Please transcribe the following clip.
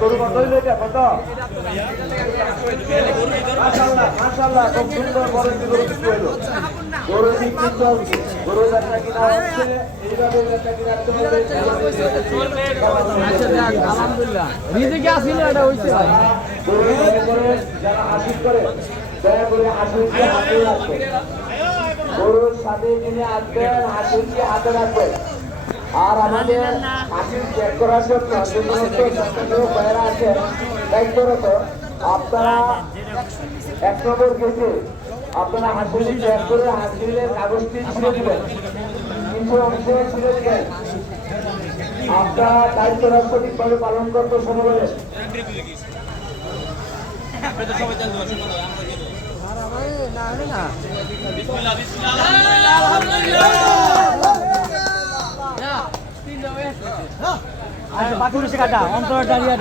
গরু কত হইলো এটা কত? মাশাআল্লাহ খুব সুন্দর বড় একটি গরু বিক্রি হলো। গরু বিক্রি চলছে, গরু যাত্রা কিনা হচ্ছে, এইভাবে যাত্রা কিনা চলবে। আলহামদুলিল্লাহ রিজিকে আসিল এটা হইছে ভাই। গরু দয়া করে যারা হাসিল করে দয়া করে হাসিলকে হাতে রাখবে। গরুর সাথে যিনি আসবেন হাসিলকে হাতে রাখবেন। আর আমাদের হাসিল চেক করার জন্য যে সমস্ত স্বেচ্ছাসেবক ভাইয়েরা আছেন দায়িত্বরত, আপনারা 1 নম্বর গেটে আপনারা হাসিল চেক করে হাসিলের কাগজটি ছিঁড়ে দিবেন, কিছু অংশ ছিঁড়ে দিবেন। আপনারা দায়িত্বটা সঠিকভাবে পালন করতে শুরু করেন। বাকি কাটা অন্তর দাঁড়িয়ে